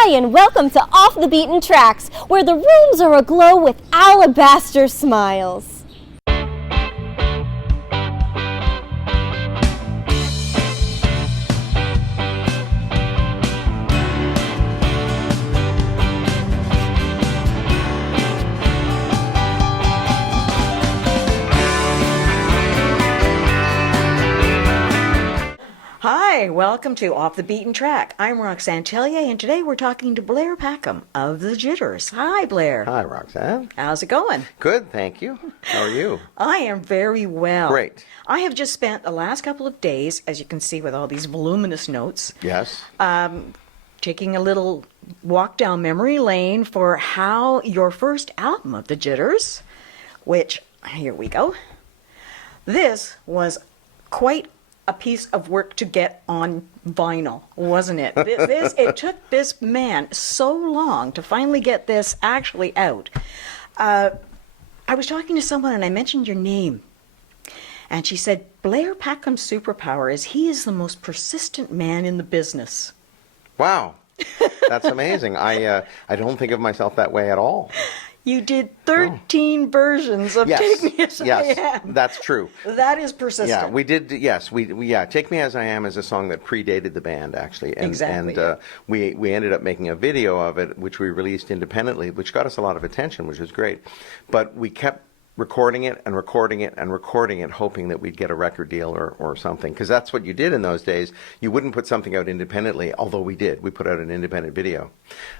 Hi, and welcome to Off the Beaten Tracks, where the rooms are aglow with alabaster smiles. Hi, welcome to Off the Beaten Track. I'm Roxanne, and today we're talking to Blair Packham of the Jitters. Hi, Blair. Hi, Roxanne. How's it going? Good, thank you. How are you? I am very well. Great. I have just spent the last couple of days, as you can see with all these voluminous notes, Yes. taking a little walk down memory lane for how your first album of the Jitters, which, here we go, this was quite a piece of work to get on vinyl, wasn't it? It took this man so long to finally get this actually out. I was talking to someone and I mentioned your name, and she said Blair Packham's superpower is he is the most persistent man in the business. Wow. That's amazing. I don't think of myself that way at all. You did 13 versions of Yes. Take Me As I Am. That's true. That is persistent. Yeah, we did. Yes, we Take Me As I Am is a song that predated the band, actually. And, Exactly, And we ended up making a video of it, which we released independently, which got us a lot of attention, which was great. But we kept recording it and recording it and recording it, hoping that we'd get a record deal or something. Because that's what you did in those days. You wouldn't put something out independently, although we did. We put out an independent video.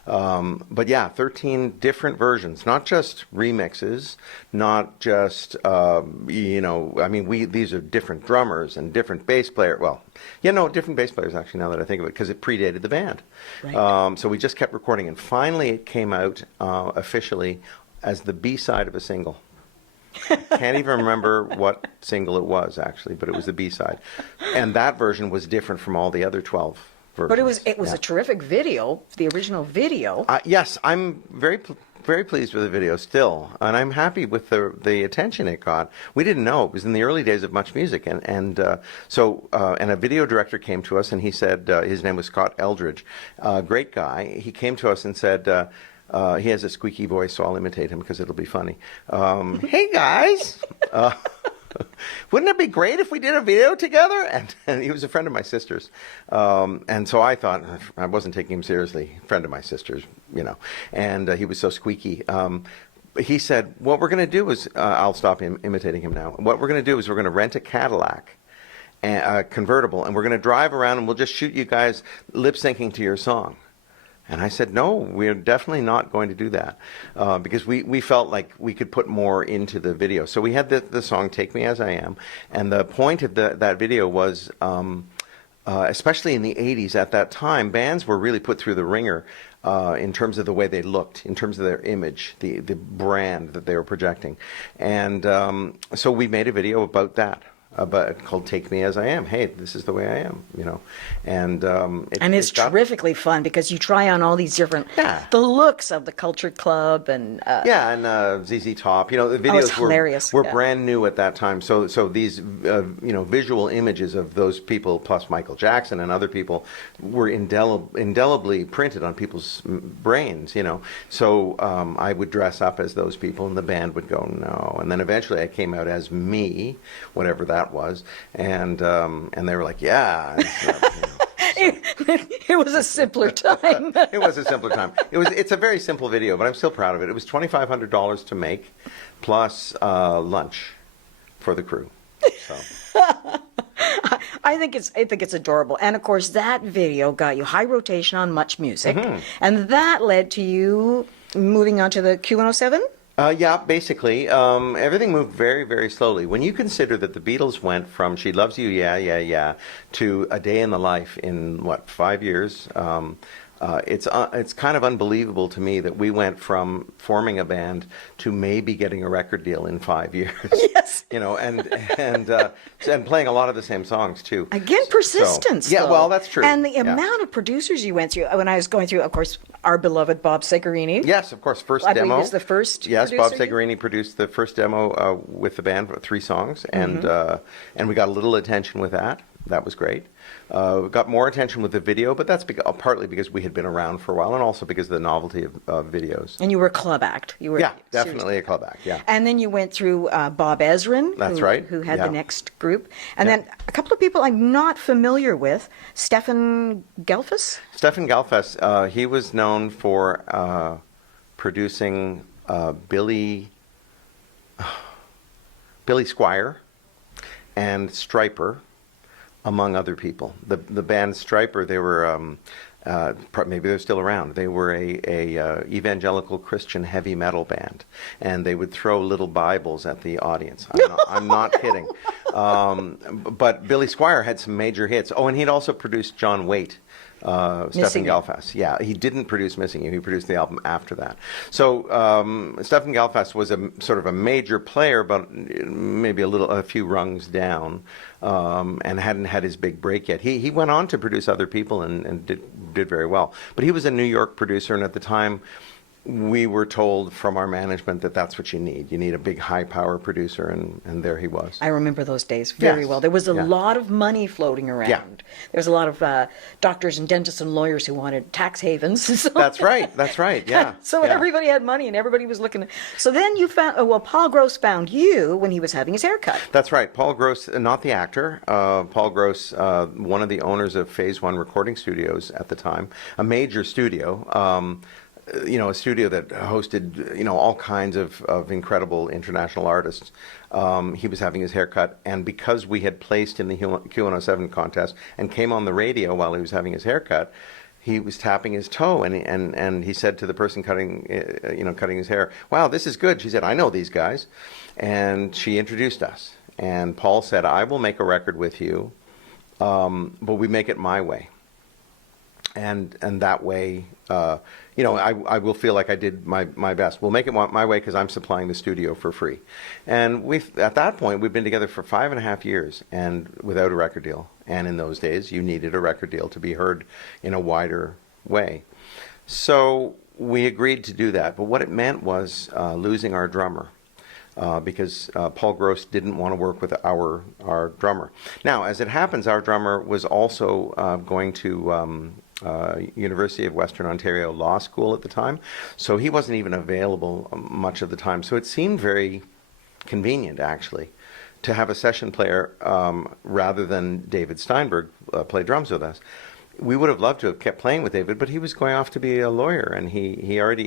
But yeah, 13 different versions, not just remixes, not just, I mean, these are different drummers and different bass players. Well, different bass players, actually, now that I think of it, because it predated the band. Right. So we just kept recording, and finally it came out officially as the B-side of a single. Can't even remember what single it was, actually, but it was the B-side. And that version was different from all the other 12 versions. But it was a terrific video, the original video. Yes, I'm very pleased with the video still, and I'm happy with the attention it got. We didn't know. It was in the early days of Much Music, and a video director came to us, and he said, his name was Scott Eldridge, great guy. He came to us and said, he has a squeaky voice, so I'll imitate him because it'll be funny. Hey guys, wouldn't it be great if we did a video together? And he was a friend of my sister's, and so I thought, I wasn't taking him seriously, friend of my sister's, and he was so squeaky. He said, what we're going to do is, I'll stop imitating him now. What we're going to do is we're going to rent a Cadillac, a convertible, and we're going to drive around and we'll just shoot you guys lip syncing to your song. And I said, no, we're definitely not going to do that, because we felt like we could put more into the video. So we had the song Take Me As I Am, and the point of that video was, especially in the 80s at that time, bands were really put through the ringer in terms of the way they looked, in terms of their image, the brand that they were projecting. And so we made a video about that. Called Take Me As I Am. Hey, this is the way I am, And It's terrifically fun because you try on all these different, the looks of the Culture Club and... ZZ Top. The videos were brand new at that time. So these, visual images of those people, plus Michael Jackson and other people, were indelibly printed on people's brains, So I would dress up as those people and the band would go, no. And then eventually I came out as me, whatever that was, and they were like, yeah. It was a simpler time. It was a simpler time. It's a very simple video, but I'm still proud of it. It was $2,500 to make, plus lunch for the crew. So. I think it's adorable, and of course that video got you high rotation on Much Music, and that led to you moving on to the Q107. Yeah, basically. Everything moved very, very slowly. When you consider that the Beatles went from She Loves You, Yeah, Yeah, Yeah, to A Day in the Life in, 5 years? It's kind of unbelievable to me that we went from forming a band to maybe getting a record deal in 5 years. Yes. And playing a lot of the same songs too. Again, persistence. Yeah, well, that's true. And the amount of producers you went through. When I was going through, of course, our beloved Bob Segarini. Yes, of course, first I demo. believe was the first. Yes, Bob Segarini produced the first demo with the band, 3 songs, and we got a little attention with that. That was great. Got more attention with the video, but that's partly because we had been around for a while, and also because of the novelty of videos. And you were a club act. You were Yeah, definitely a club act, yeah. And then you went through Bob Ezrin, That's right, who had yeah. the next group. And Yeah. then a couple of people I'm not familiar with, Stefan Gelfus. Stefan Galfas, he was known for producing Billy Squire and Stryper, among other people. The band Stryper, they were maybe they're still around. They were a evangelical Christian heavy metal band, and they would throw little Bibles at the audience. I'm not kidding. But Billy Squire had some major hits. Oh, and he'd also produced John Waite. Stefan Galfas. Yeah, he didn't produce Missing You. He produced the album after that. So Stefan Galfas was a sort of a major player, but maybe a few rungs down, and hadn't had his big break yet. He went on to produce other people and did very well. But he was a New York producer, and at the time, we were told from our management that that's what you need. You need a big, high-power producer, and there he was. I remember those days very well. There was a lot of money floating around. Yeah. There was a lot of doctors and dentists and lawyers who wanted tax havens. So That's right, yeah. So yeah. everybody had money and everybody was looking. So then you found, Paul Gross found you when he was having his haircut. That's right. Paul Gross, not the actor. Paul Gross, one of the owners of Phase One Recording Studios at the time, a major studio. A studio that hosted, all kinds of incredible international artists. He was having his haircut, and because we had placed in the Q107 contest and came on the radio while he was having his haircut, he was tapping his toe, and he said to the person cutting his hair, "Wow, this is good." She said, "I know these guys," and she introduced us. And Paul said, "I will make a record with you, but we make it my way." And that way, I will feel like I did my best. We'll make it my way because I'm supplying the studio for free. And at that point, we've been together for 5.5 years and without a record deal. And in those days, you needed a record deal to be heard in a wider way. So we agreed to do that. But what it meant was losing our drummer. Because Paul Gross didn't want to work with our drummer. Now, as it happens, our drummer was also going to University of Western Ontario Law School at the time, so he wasn't even available much of the time. So it seemed very convenient, actually, to have a session player rather than David Steinberg play drums with us. We would have loved to have kept playing with David, but he was going off to be a lawyer, and he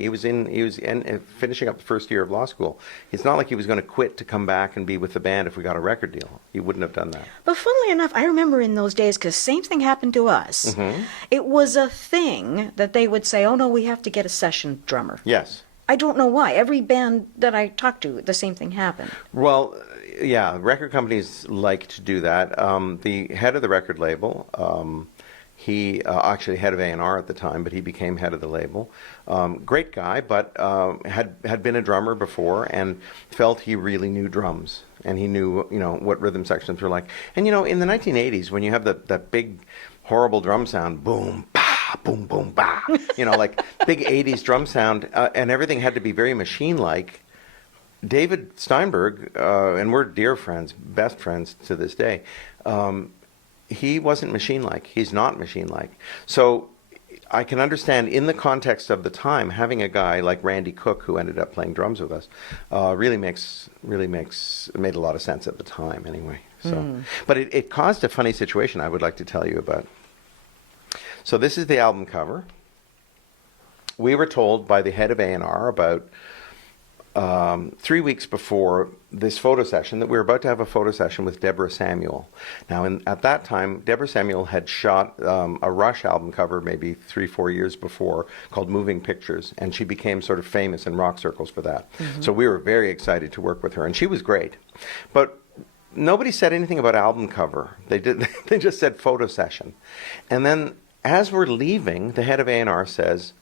was finishing up the first year of law school. It's not like he was going to quit to come back and be with the band if we got a record deal. He wouldn't have done that. But funnily enough, I remember in those days, because same thing happened to us. Mm-hmm. It was a thing that they would say, "Oh no, we have to get a session drummer." Yes. I don't know why. Every band that I talked to, the same thing happened. Well, yeah, record companies like to do that. The head of the record label. He actually head of A&R at the time, but he became head of the label. Great guy, but had been a drummer before and felt he really knew drums, and he knew what rhythm sections were like. And in the 1980s, when you have that big horrible drum sound, boom, pa, boom, boom, ba, like big 80s drum sound, and everything had to be very machine-like. David Steinberg, and we're dear friends, best friends to this day. He wasn't machine-like. He's not machine-like. So I can understand, in the context of the time, having a guy like Randy Cook, who ended up playing drums with us, it made a lot of sense at the time, anyway. So, but it caused a funny situation I would like to tell you about. So this is the album cover. We were told by the head of A&R about 3 weeks before this photo session that we were about to have a photo session with Deborah Samuel. Now, at that time, Deborah Samuel had shot a Rush album cover maybe 3-4 years before called Moving Pictures, and she became sort of famous in rock circles for that. Mm-hmm. So we were very excited to work with her, and she was great. But nobody said anything about album cover. They just said photo session. And then as we're leaving, the head of A&R says,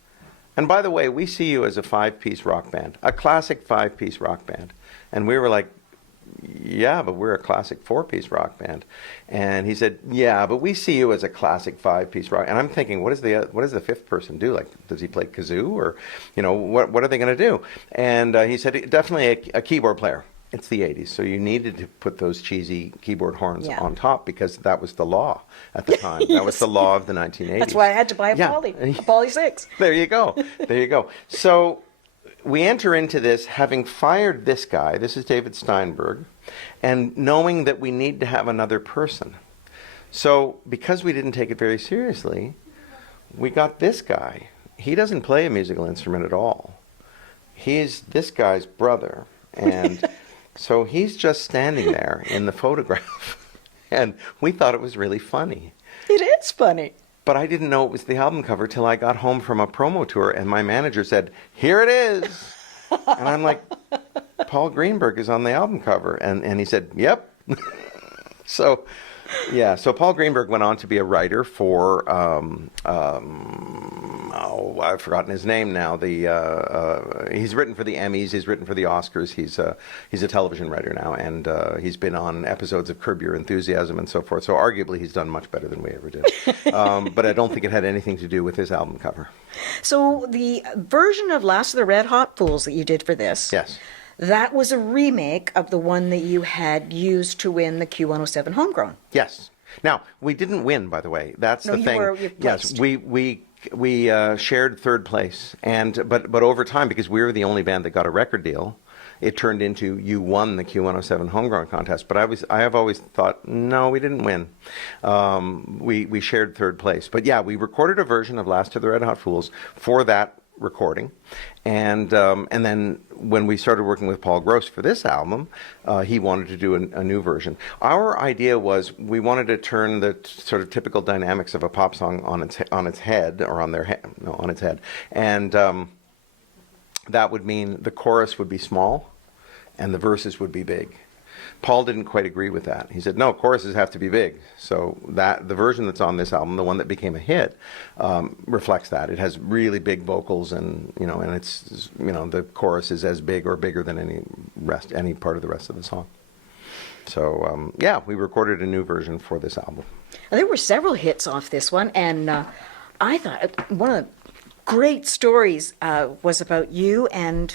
"And by the way, we see you as a 5-piece rock band, a classic 5-piece rock band." And we were like, "Yeah, but we're a classic 4-piece rock band." And he said, "Yeah, but we see you as a classic 5-piece rock." And I'm thinking, what does the fifth person do? Like, does he play kazoo, or what are they going to do? And he said, "Definitely a keyboard player." It's the 80s, so you needed to put those cheesy keyboard horns Yeah. on top because that was the law at the time. That was the law of the 1980s. That's why I had to buy a Poly 6. There you go. There you go. So we enter into this having fired this guy. This is David Steinberg, and knowing that we need to have another person. So because we didn't take it very seriously, we got this guy. He doesn't play a musical instrument at all. He's this guy's brother, and so he's just standing there in the photograph, and we thought it was really funny. It is funny. But I didn't know it was the album cover till I got home from a promo tour, and my manager said, "Here it is." And I'm like, "Paul Greenberg is on the album cover." And he said, "Yep." So, yeah, so Paul Greenberg went on to be a writer for, I've forgotten his name now. He's written for the Emmys, he's written for the Oscars, he's a television writer now, and he's been on episodes of Curb Your Enthusiasm and so forth, so arguably he's done much better than we ever did. But I don't think it had anything to do with his album cover. So the version of Last of the Red Hot Fools that you did for this, Yes. that was a remake of the one that you had used to win the Q107 Homegrown. Yes. Now, we didn't win, by the way. That's No, the you thing. were- you Yes, placed. we shared third place, and but over time, because we were the only band that got a record deal, it turned into you won the Q107 Homegrown contest. But I have always thought, no, we didn't win. We shared third place. But yeah, we recorded a version of Last of the Red Hot Fools for that recording, and then when we started working with Paul Gross for this album, he wanted to do a new version. Our idea was we wanted to turn the sort of typical dynamics of a pop song on its head, or on its head, and that would mean the chorus would be small and the verses would be big. Paul didn't quite agree with that. He said, no, choruses have to be big. So that the version that's on this album, the one that became a hit, reflects that. It has really big vocals, and and it's the chorus is as big or bigger than any part of the rest of the song. So yeah, we recorded a new version for this album. There were several hits off this one, and I thought one of the great stories was about you and,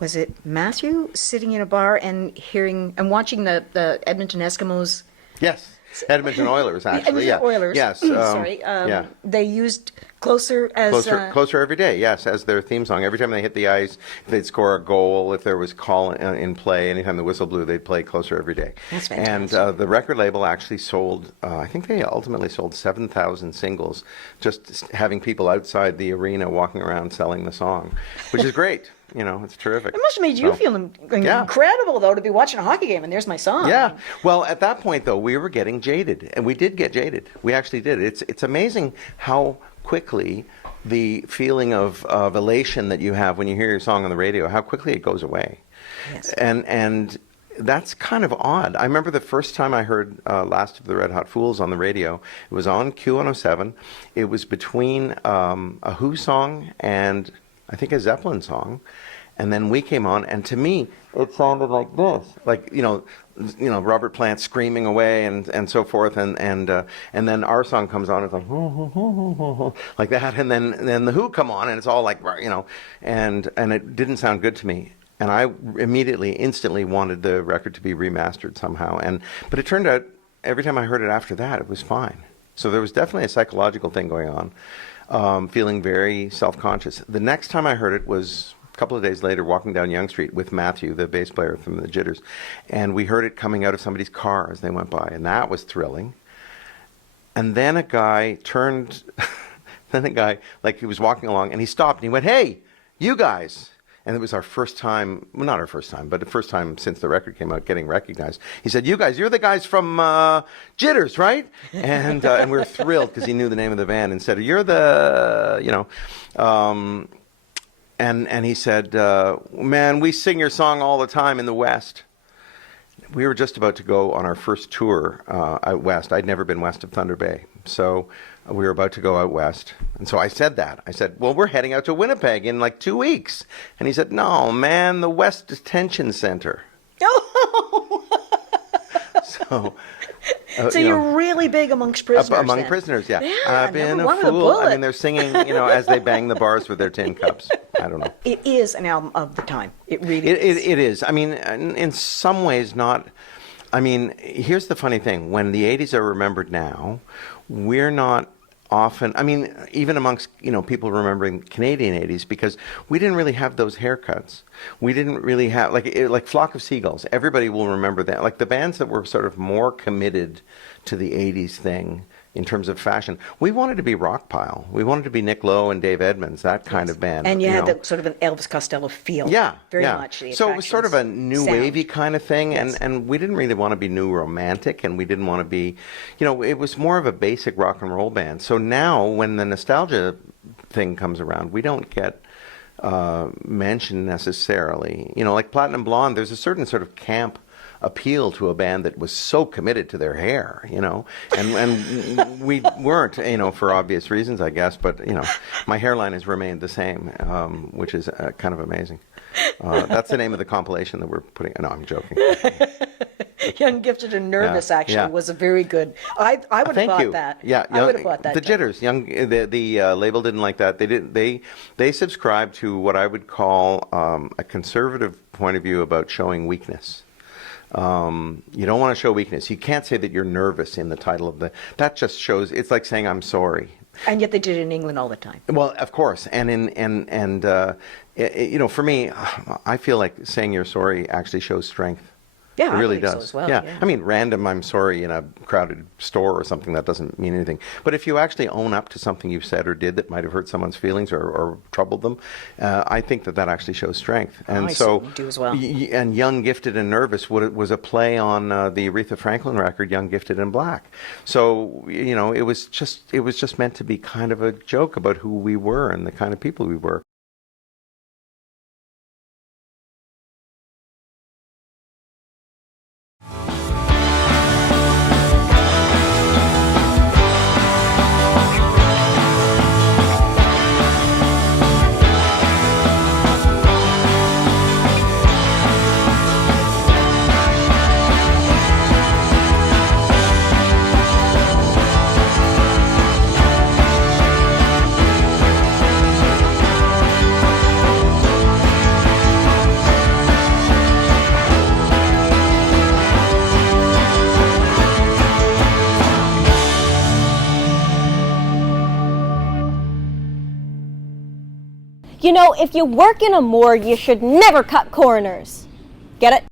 was it Matthew, sitting in a bar and hearing and watching the Edmonton Eskimos? Yes, Edmonton Oilers, actually. Edmonton Oilers. Yes. Sorry. Yeah. They used Closer as Closer every day, yes, as their theme song. Every time they hit the ice, they'd score a goal. If there was call in play, anytime the whistle blew, they'd play Closer every day. That's fantastic. And the record label actually sold, I think they ultimately sold 7,000 singles, just having people outside the arena walking around selling the song, which is great. It's terrific. It must have made you feel incredible, though, to be watching a hockey game and there's my song. Yeah. Well, at that point, though, we were getting jaded, and we did get jaded. We actually did. It's amazing how quickly the feeling of elation that you have when you hear your song on the radio, how quickly it goes away. Yes. And that's kind of odd. I remember the first time I heard Last of the Red Hot Fools on the radio. It was on Q107. It was between a Who song and I think a Zeppelin song. And then we came on, and to me, it sounded like this, like Robert Plant screaming away and so forth, and then our song comes on, it's like like that, and then the Who come on, and it's all like and it didn't sound good to me, and I instantly wanted the record to be remastered somehow, but it turned out every time I heard it after that, it was fine. So there was definitely a psychological thing going on, feeling very self-conscious. The next time I heard it was a couple of days later, walking down Yonge Street with Matthew, the bass player from the Jitters, and we heard it coming out of somebody's car as they went by, and that was thrilling. And then a guy like he was walking along, and he stopped, and he went, "Hey, you guys!" And it was our first time, well, not our first time, but the first time since the record came out getting recognized. He said, "You guys, you're the guys from Jitters, right?" And we were thrilled because he knew the name of the band, and said, "You're the, And he said, "Man, we sing your song all the time in the West." We were just about to go on our first tour out west. I'd never been west of Thunder Bay. So we were about to go out west. And so I said that. I said, "Well, we're heading out to Winnipeg in like 2 weeks." And he said, "No, man, the West Detention Center." So So you know, you're really big amongst prisoners. among then. prisoners, yeah. Yeah, I've been number a one with a fool. I bullet. mean, they're singing, as they bang the bars with their tin cups. I don't know. It is an album of the time. It really is. It is. I mean, in some ways, not. I mean, here's the funny thing: when the '80s are remembered now, we're not often. I mean, even amongst people remembering Canadian '80s, because we didn't really have those haircuts. We didn't really have like Flock of Seagulls. Everybody will remember that. Like the bands that were sort of more committed to the '80s thing. In terms of fashion, we wanted to be Rockpile. We wanted to be Nick Lowe and Dave Edmunds, that kind of band. And you had the sort of an Elvis Costello feel. Yeah, very yeah. much. The So it was sort of a new sound. wavy kind of thing, Yes. and we didn't really want to be new romantic, and we didn't want to be, it was more of a basic rock and roll band. So now, when the nostalgia thing comes around, we don't get mentioned necessarily. Like Platinum Blonde, there's a certain sort of camp appeal to a band that was so committed to their hair, and we weren't, for obvious reasons, I guess, but, my hairline has remained the same, which is kind of amazing. That's the name of the compilation that we're putting. No, I'm joking. Young, Gifted, and Nervous Yeah. was a very good. I would have Thank bought you. that. Yeah, I would have bought that. The Jitters, the label didn't like that. They subscribed to what I would call a conservative point of view about showing weakness. You don't want to show weakness. You can't say that you're nervous in the title of that just shows, it's like saying I'm sorry. And yet they did it in England all the time. Well, of course. And for me, I feel like saying you're sorry actually shows strength. Yeah, It really I believe so does. as well, yeah. yeah. I mean, random I'm sorry in a crowded store or something, that doesn't mean anything. But if you actually own up to something you've said or did that might have hurt someone's feelings or troubled them, I think that actually shows strength. And I so, certainly do as well. And Young, Gifted, and Nervous was a play on the Aretha Franklin record, Young, Gifted, and Black. So, it was just meant to be kind of a joke about who we were and the kind of people we were. If you work in a morgue, you should never cut corners. Get it?